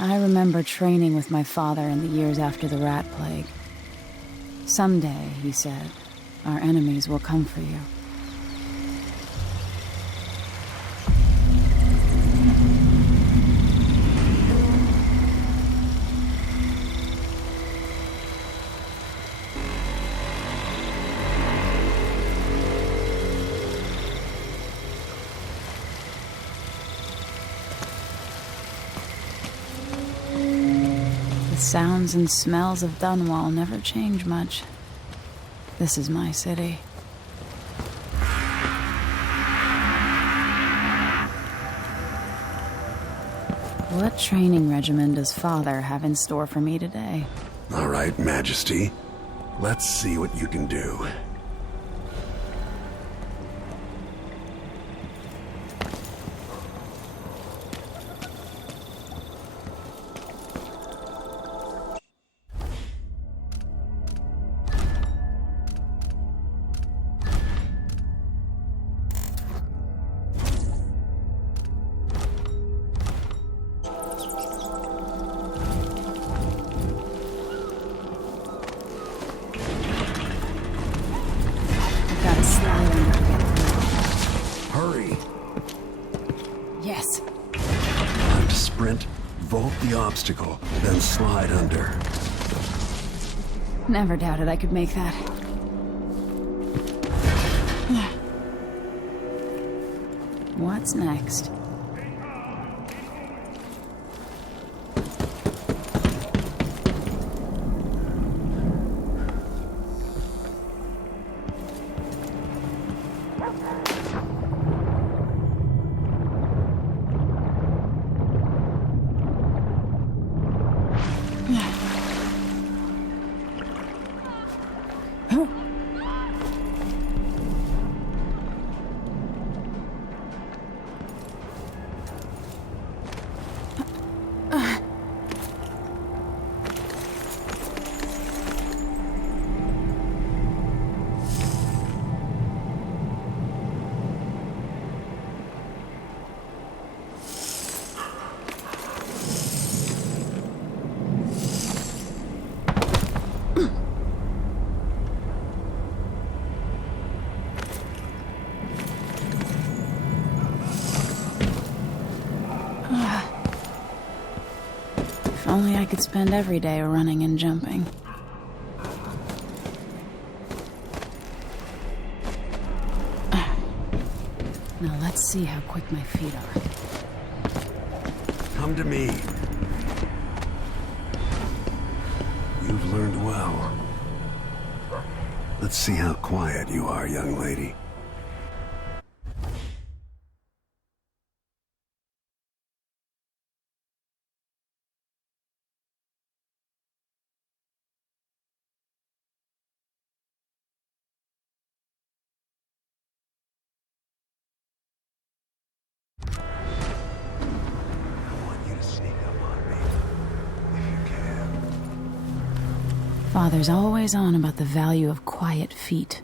I remember training with my father in the years after the rat plague. Someday, he said, our enemies will come for you. Sounds and smells of Dunwall never change much. This is my city. What training regimen does Father have in store for me today? All right, Majesty. Let's see what you can do. Hurry! Yes. Time to sprint, vault the obstacle, then slide under. Never doubted I could make that. What's next? If only I could spend every day running and jumping. Now let's see how quick my feet are. Come to me. You've learned well. Let's see how quiet you are, young lady. Father's always on about the value of quiet feet.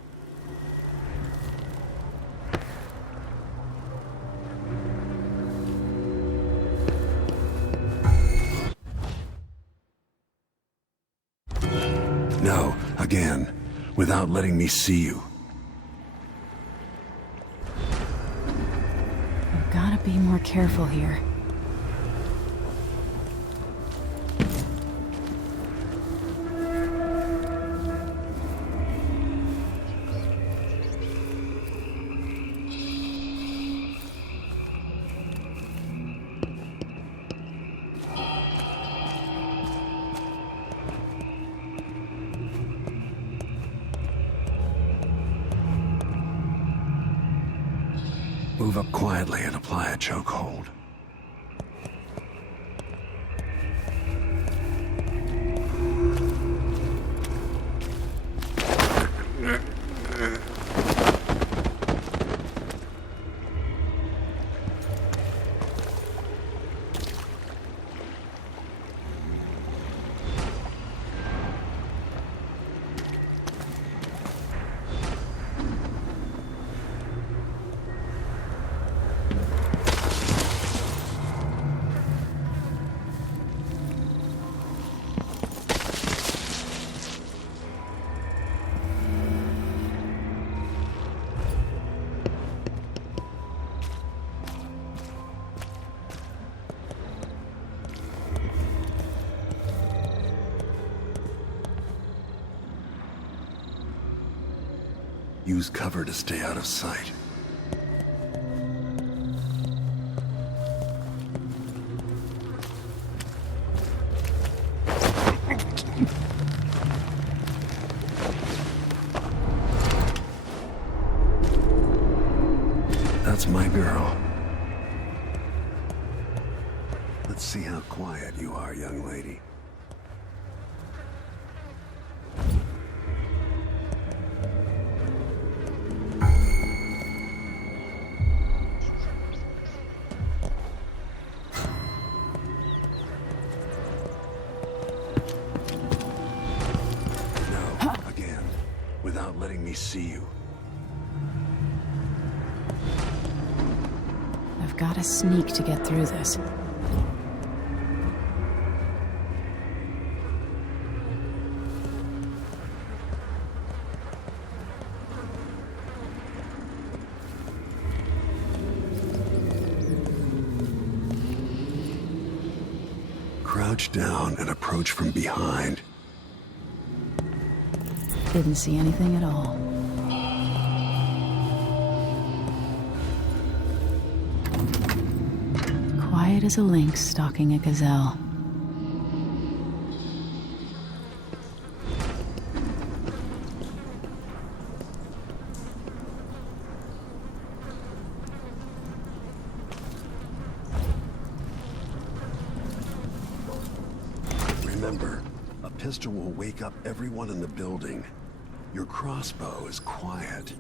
No, again, without letting me see you. I've gotta be more careful here. Move up quietly and apply a chokehold. Use cover to stay out of sight. That's my girl. Let's see how quiet you are, young lady. No, again, without letting me see you. I've got to sneak to get through this. Crouch down and approach from behind. Didn't see anything at all. Quiet as a lynx stalking a gazelle. Remember, a pistol will wake up everyone in the building. Your crossbow is quiet.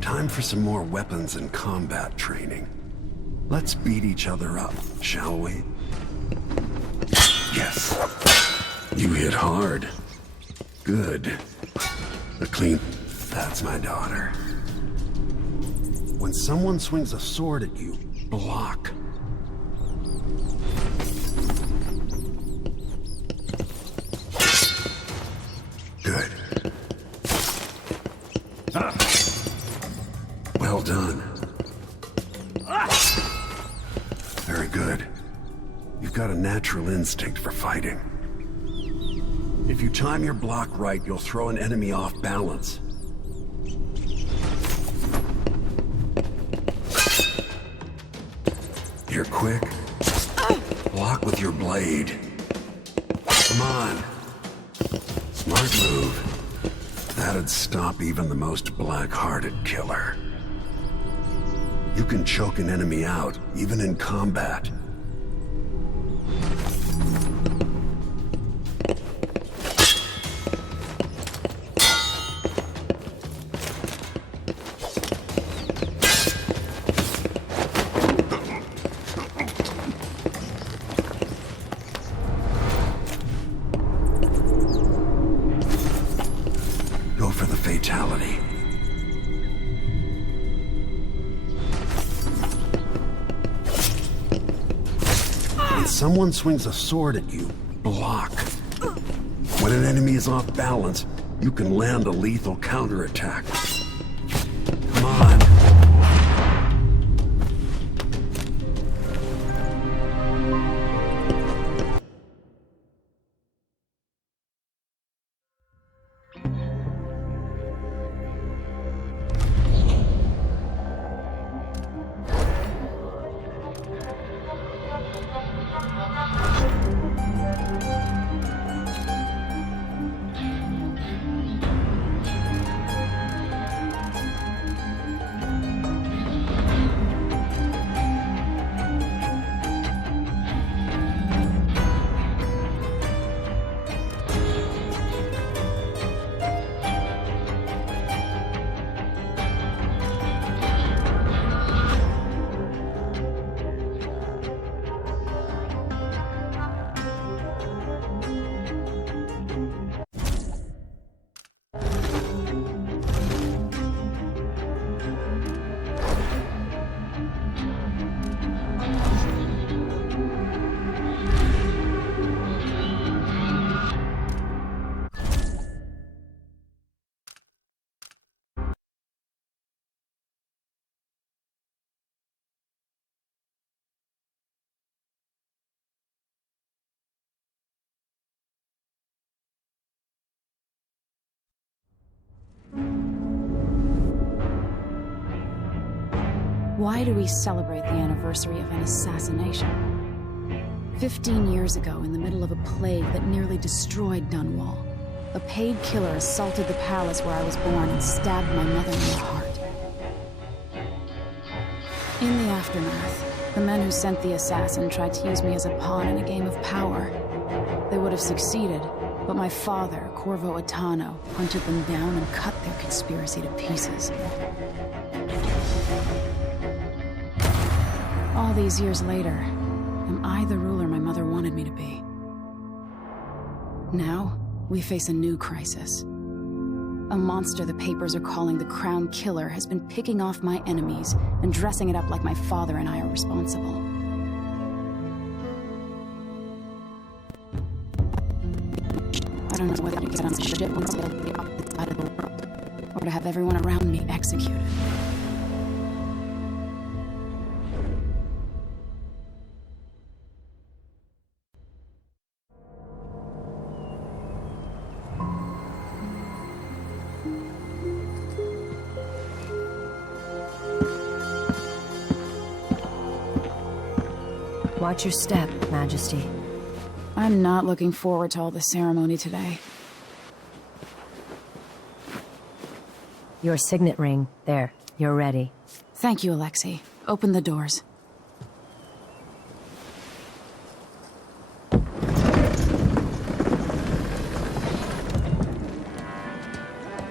Time for some more weapons and combat training. Let's beat each other up, shall we? Yes. You hit hard. Good. A clean... That's my daughter. When someone swings a sword at you, block. Good. Well done. Very good. You've got a natural instinct for fighting. If you time your block right, you'll throw an enemy off balance. You're quick. Block with your blade. Come on. Smart move. That'd stop even the most black-hearted killer. You can choke an enemy out, even in combat. Go for the fatality. When someone swings a sword at you, block. When an enemy is off balance, you can land a lethal counterattack. Come on. Why do we celebrate the anniversary of an assassination? 15 years ago, in the middle of a plague that nearly destroyed Dunwall, a paid killer assaulted the palace where I was born and stabbed my mother in the heart. In the aftermath, the men who sent the assassin tried to use me as a pawn in a game of power. They would have succeeded, but my father, Corvo Attano, hunted them down and cut their conspiracy to pieces. All these years later, am I the ruler my mother wanted me to be? Now, we face a new crisis. A monster the papers are calling the Crown Killer has been picking off my enemies and dressing it up like my father and I are responsible. I don't know whether to get on the ship and sail to the opposite side of the world, or to have everyone around me executed. Watch your step, Majesty. I'm not looking forward to all the ceremony today. Your signet ring. There. You're ready. Thank you, Alexei. Open the doors.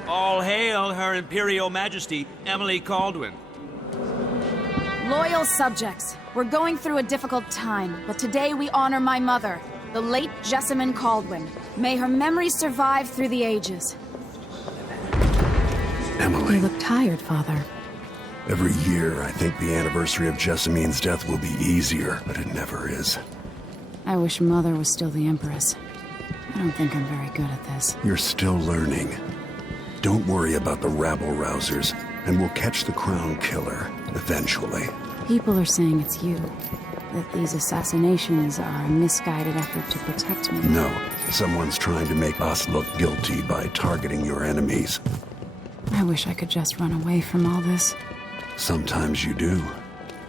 All hail Her Imperial Majesty, Emily Caldwin. Loyal subjects, we're going through a difficult time, but today we honor my mother, the late Jessamine Caldwin. May her memory survive through the ages. Emily. You look tired, Father. Every year, I think the anniversary of Jessamine's death will be easier, but it never is. I wish Mother was still the Empress. I don't think I'm very good at this. You're still learning. Don't worry about the rabble-rousers, and we'll catch the Crown Killer, eventually. People are saying it's you. That these assassinations are a misguided effort to protect me. No, someone's trying to make us look guilty by targeting your enemies. I wish I could just run away from all this. Sometimes you do.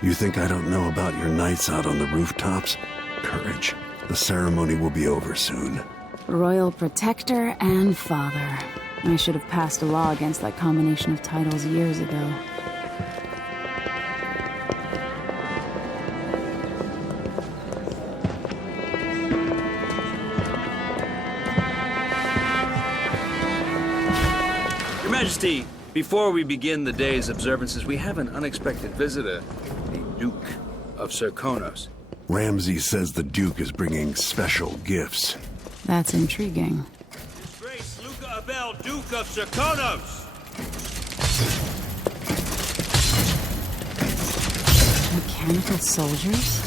You think I don't know about your nights out on the rooftops? Courage. The ceremony will be over soon. Royal Protector and Father. I should have passed a law against that combination of titles years ago. Your Majesty, before we begin the day's observances, we have an unexpected visitor, the Duke of Serkonos. Ramsey says the Duke is bringing special gifts. That's intriguing. His Grace Luca Abel, Duke of Serkonos! Mechanical soldiers?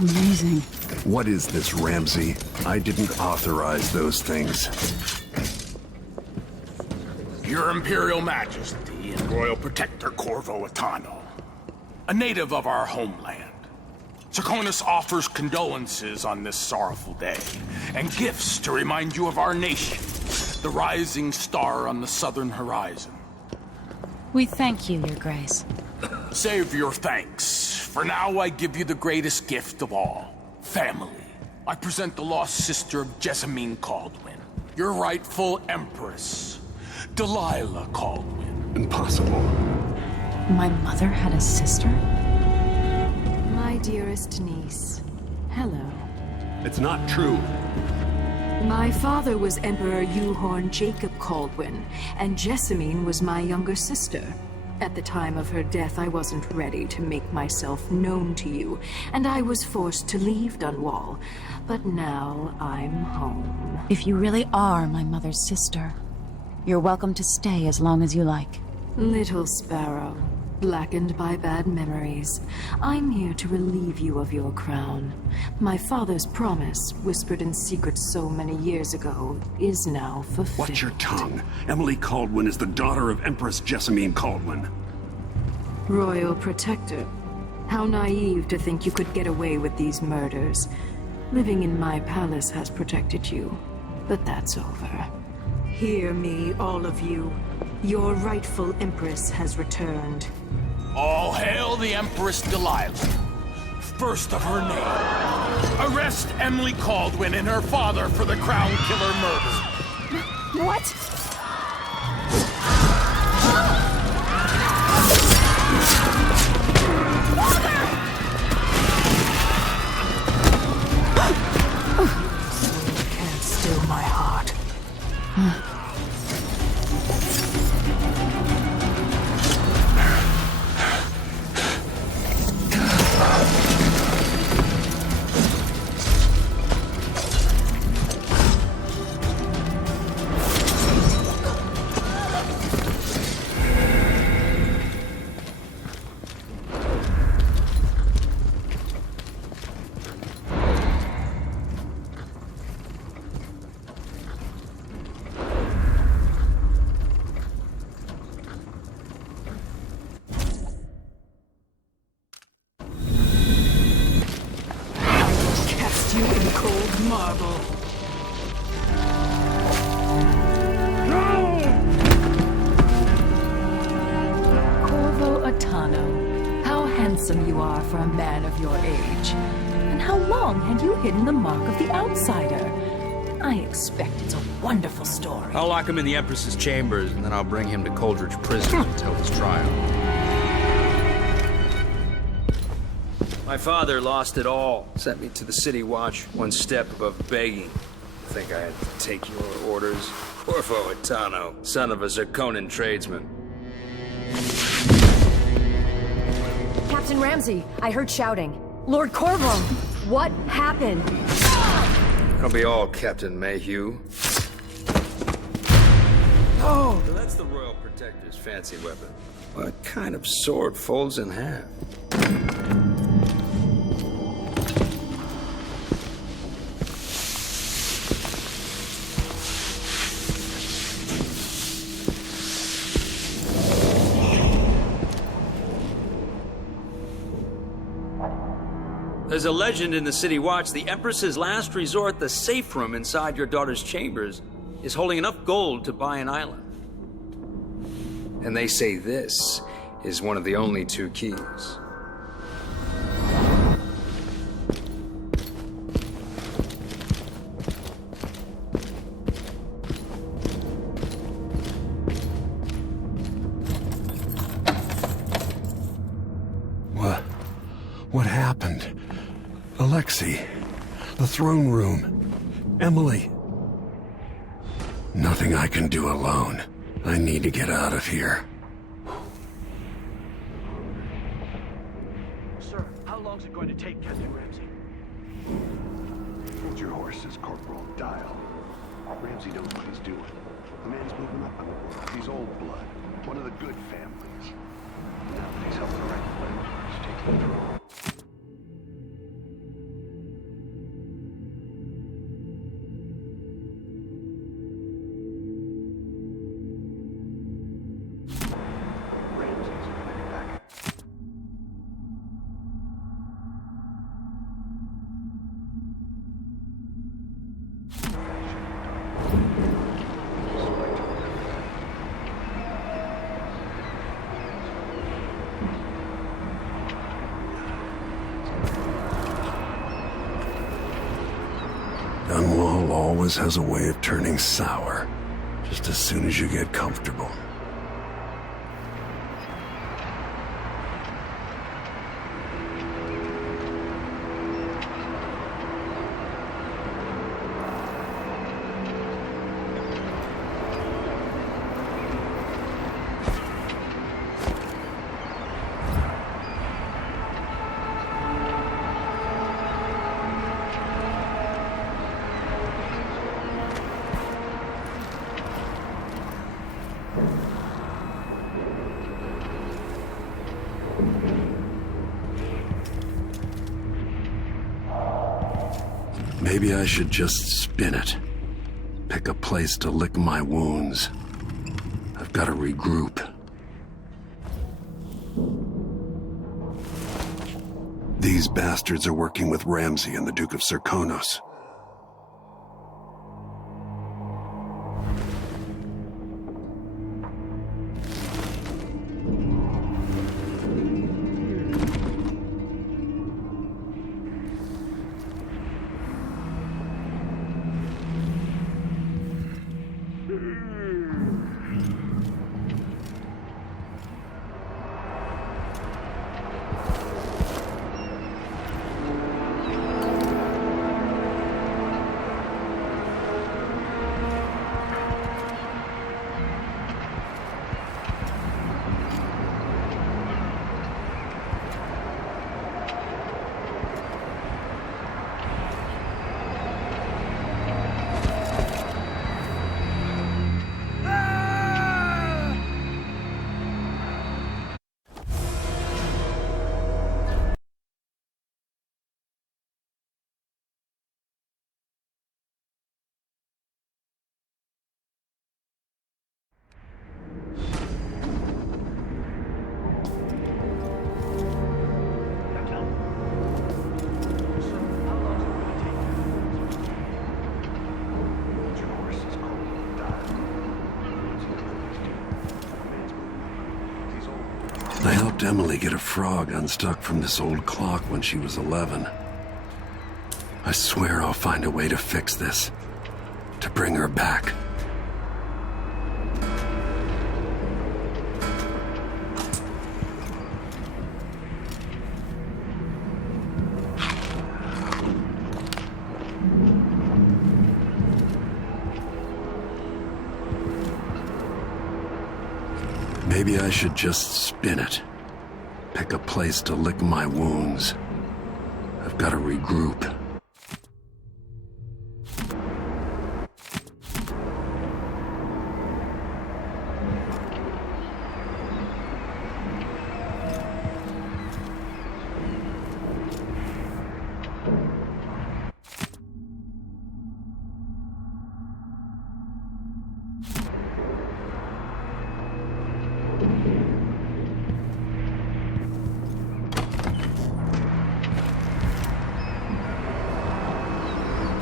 Amazing. What is this, Ramsey? I didn't authorize those things. Your Imperial Majesty and Royal Protector Corvo Attano, a native of our homeland. Serkonos offers condolences on this sorrowful day, and gifts to remind you of our nation, the rising star on the southern horizon. We thank you, Your Grace. Save your thanks. For now, I give you the greatest gift of all, family. I present the lost sister of Jessamine Caldwin, your rightful Empress, Delilah Caldwin. Impossible. My mother had a sister? My dearest niece, hello. It's not true. My father was Emperor Yuhorn Jacob Caldwin, and Jessamine was my younger sister. At the time of her death, I wasn't ready to make myself known to you, and I was forced to leave Dunwall. But now I'm home. If you really are my mother's sister, you're welcome to stay as long as you like. Little sparrow, blackened by bad memories, I'm here to relieve you of your crown. My father's promise, whispered in secret so many years ago, is now fulfilled. Watch your tongue. Emily Caldwin is the daughter of Empress Jessamine Caldwin. Royal Protector, how naive to think you could get away with these murders. Living in my palace has protected you, but that's over. Hear me, all of you. Your rightful Empress has returned. All hail the Empress Delilah, first of her name. Arrest Emily Caldwin and her father for the Crown Killer murder. What? Can't still my heart. You in cold marble. Corvo Attano, how handsome you are for a man of your age. And how long had you hidden the mark of the outsider? I expect it's a wonderful story. I'll lock him in the Empress's chambers, and then I'll bring him to Coldridge Prison until his trial. My father lost it all. Sent me to the City Watch, one step above begging. I think I had to take your orders. Corvo Attano, son of a Zirconan tradesman. Captain Ramsey, I heard shouting. Lord Corvo, what happened? That'll be all, Captain Mayhew. Oh, that's the Royal Protector's fancy weapon. What kind of sword folds in half? There's a legend in the City Watch, the Empress's last resort, the safe room inside your daughter's chambers, is holding enough gold to buy an island. And they say this is one of the only two keys. taxi. The throne room. Emily. Nothing I can do alone. I need to get out of here. Sir, how long's it going to take, Captain Ramsey? Hold your horses, Corporal Dial. Ramsey knows what he's doing. The man's moving up in the world. He's old blood. One of the good families. Now that he's helping the right plan, he's taking the throne. Ramsey's running back. Dunwall always has a way of turning sour, just as soon as you get comfortable. Maybe I should just spin it. Pick a place to lick my wounds. I've got to regroup. These bastards are working with Ramsey and the Duke of Serkonos. I helped Emily get a frog unstuck from this old clock when she was 11. I swear I'll find a way to fix this. To bring her back. Maybe I should just spin it. Pick a place to lick my wounds. I've got to regroup.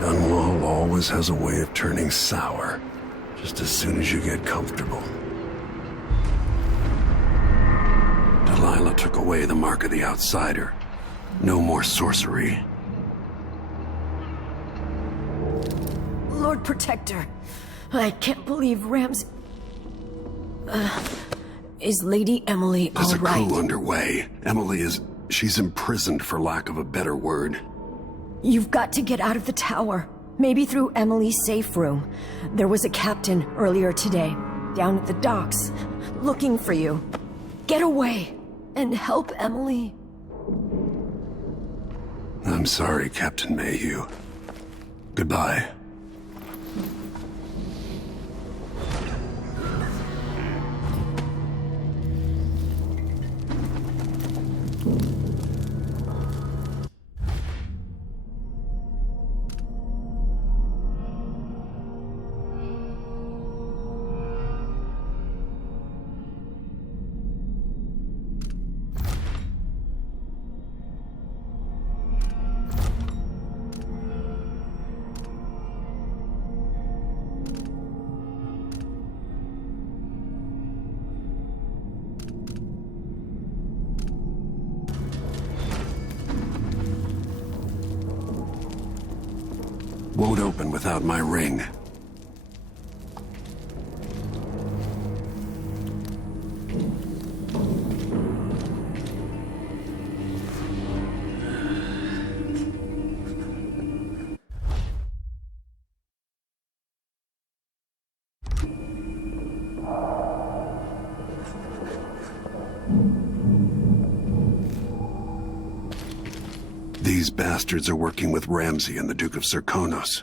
Dunwall always has a way of turning sour, just as soon as you get comfortable. Delilah took away the mark of the outsider. No more sorcery. Lord Protector, I can't believe Ramsey... is Lady Emily all right? There's a coup underway. Emily is... she's imprisoned, for lack of a better word. You've got to get out of the tower. Maybe through Emily's safe room. There was a captain earlier today, down at the docks, looking for you. Get away and help Emily. I'm sorry, Captain Mayhew. Goodbye. Won't open without my ring. These bastards are working with Ramsey and the Duke of Serkonos.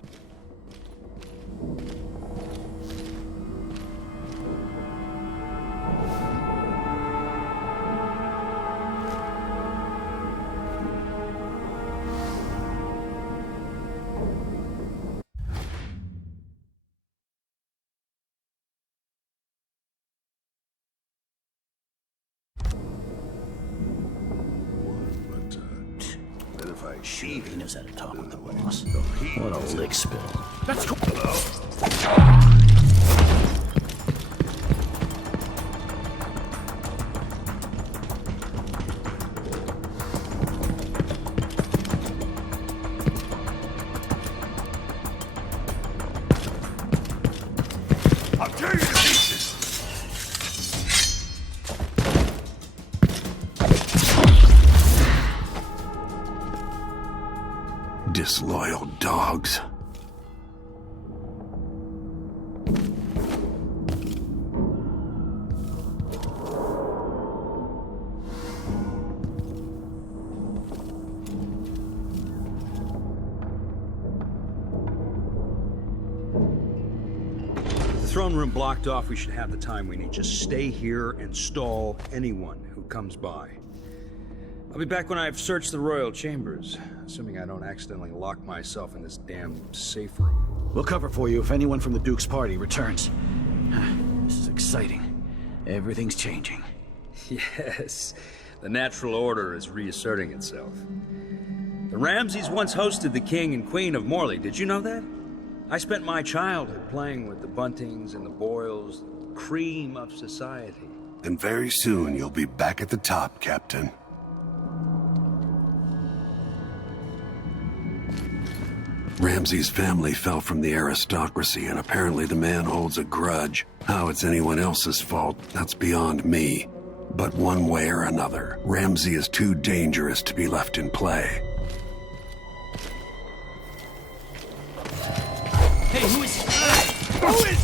He knows how to talk with the boss. What a lick spill. That's cool. I'll tear you to pieces! Disloyal dogs. The throne room blocked off, we should have the time we need. Just stay here and stall anyone who comes by. I'll be back when I've searched the royal chambers, assuming I don't accidentally lock myself in this damn safe room. We'll cover for you if anyone from the Duke's party returns. This is exciting. Everything's changing. Yes, the natural order is reasserting itself. The Ramseys once hosted the King and Queen of Morley. Did you know that? I spent my childhood playing with the Buntings and the Boyles, the cream of society. And very soon you'll be back at the top, Captain. Ramsey's family fell from the aristocracy, and apparently the man holds a grudge. How it's anyone else's fault, that's beyond me. But one way or another, Ramsey is too dangerous to be left in play. Hey, who is... Who is...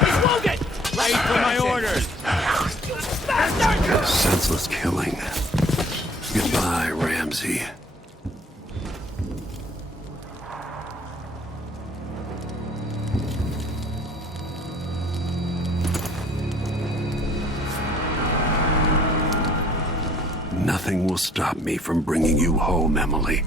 He's Logan! Wait for my orders! Senseless killing. Goodbye, Ramsey. Nothing will stop me from bringing you home, Emily.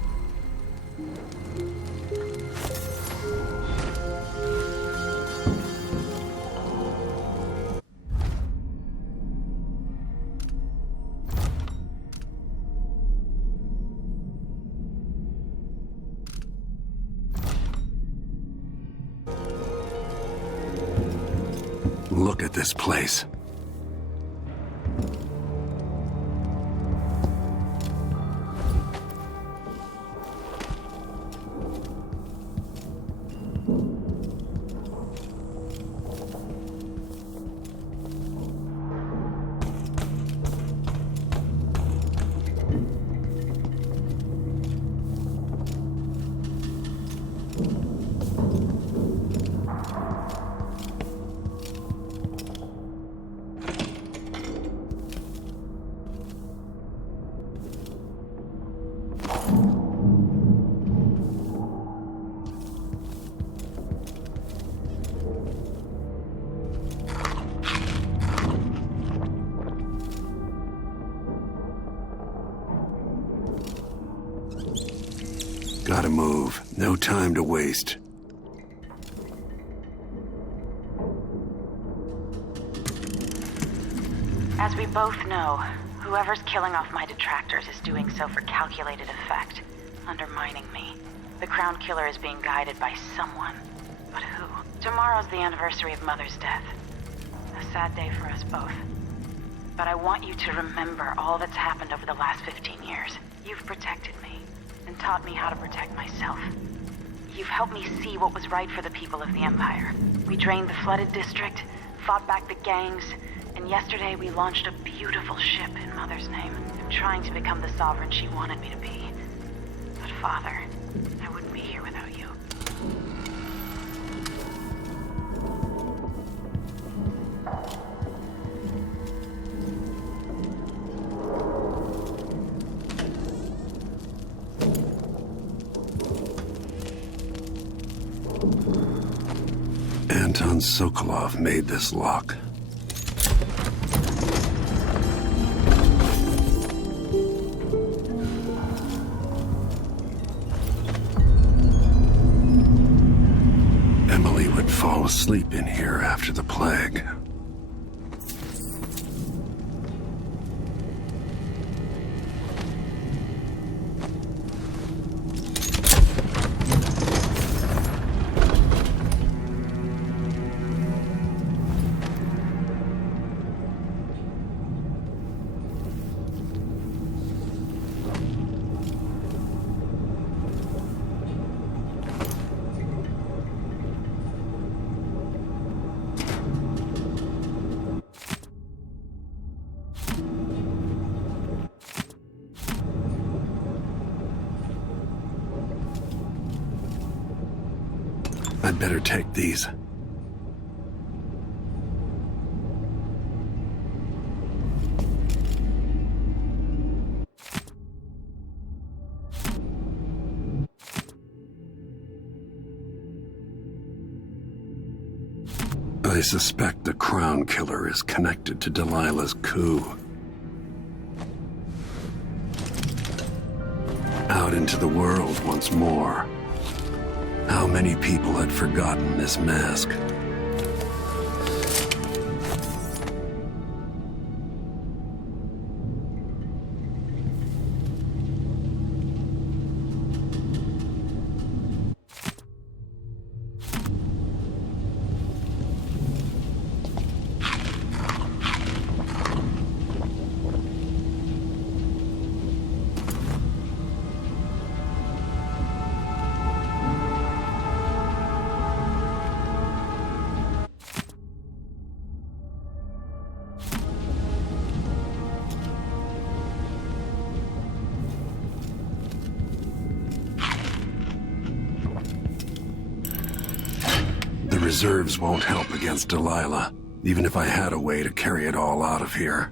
Look at this place. Gotta move. No time to waste. As we both know, whoever's killing off my detractors is doing so for calculated effect, undermining me. The Crown Killer is being guided by someone. But who? Tomorrow's the anniversary of Mother's death. A sad day for us both. But I want you to remember all that's happened over the last 15 years. You've protected me, and taught me how to protect myself. You've helped me see what was right for the people of the Empire. We drained the flooded district, fought back the gangs, and yesterday we launched a beautiful ship in Mother's name. I'm trying to become the sovereign she wanted me to be. But Father, I wouldn't be here without you. Anton Sokolov made this lock. Emily would fall asleep in here after the plague. I'd better take these. I suspect the Crown Killer is connected to Delilah's coup. Out into the world once more. How many people had forgotten this mask? Reserves won't help against Delilah, even if I had a way to carry it all out of here.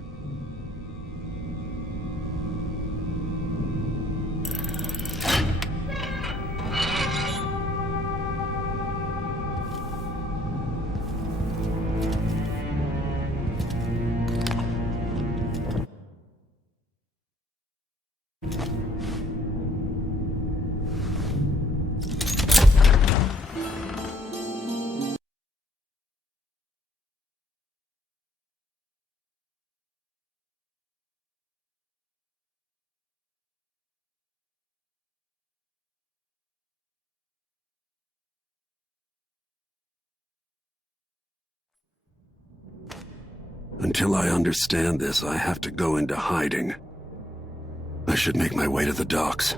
Until I understand this, I have to go into hiding. I should make my way to the docks.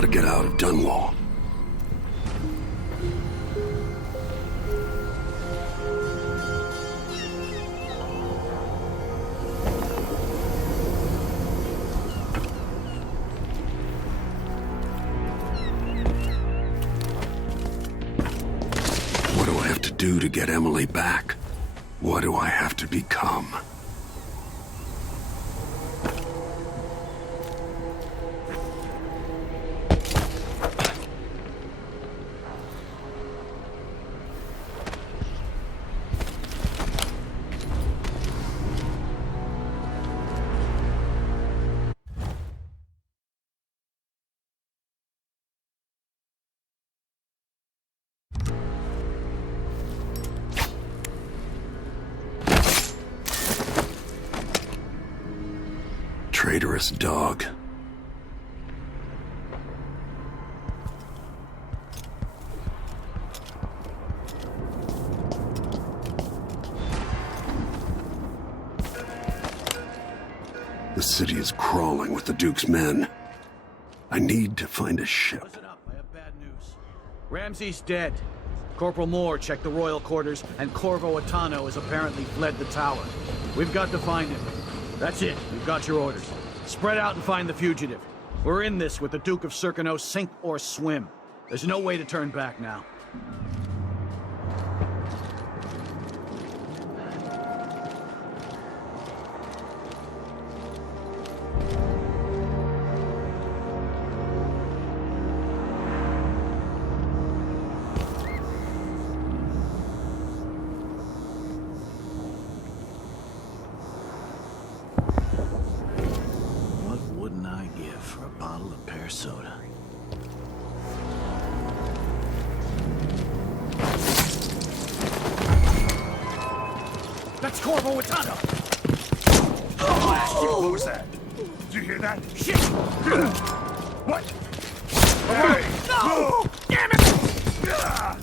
gotta get out of Dunwall. What do I have to do to get Emily back? What do I have to become? Traitorous dog. The city is crawling with the Duke's men. I need to find a ship. Listen up, I have bad news. Ramsey's dead. Corporal Moore checked the royal quarters, and Corvo Atano has apparently fled the tower. We've got to find him. That's it. You've got your orders. Spread out and find the fugitive. We're in this with the Duke of Circano, sink or swim. There's no way to turn back now. What wouldn't I give for a bottle of pear soda? That's Corvo Atano! What was that? Did you hear that? Shit! What? Hey! No! Damn it!